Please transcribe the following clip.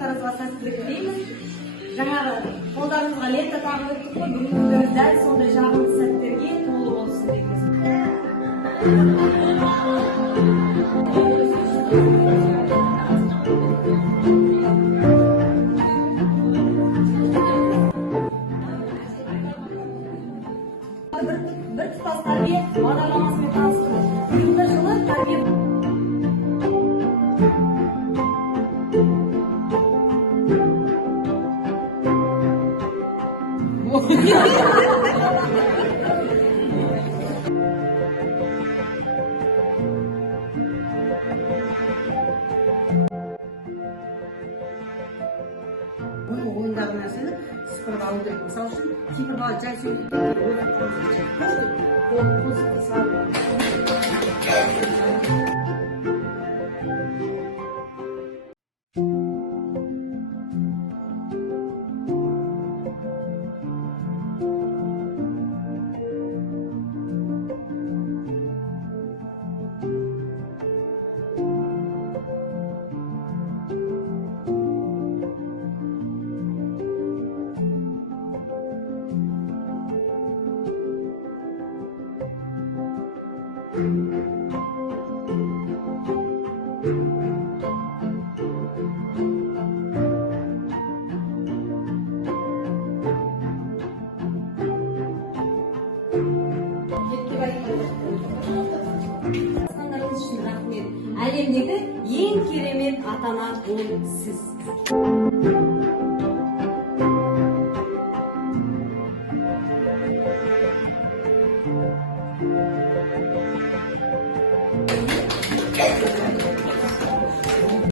барлықтарыңызға сәттілік тілейміз. Жаңағы қолдарыңызға лента тағып өттік қой, бүгінгі күндеріңіз дәл сондай жағымды сәттерге толы болсын дейміз. Bir тұтас тәрбие бағдарламасымен таныстыру. Биылғы жылы тәрбие ойындағы нәрсені сыпырып алу керек. Мысалы үшін кейбір бала жай сөйлейді, әлемдегі ең керемет ата-ана ол сіз.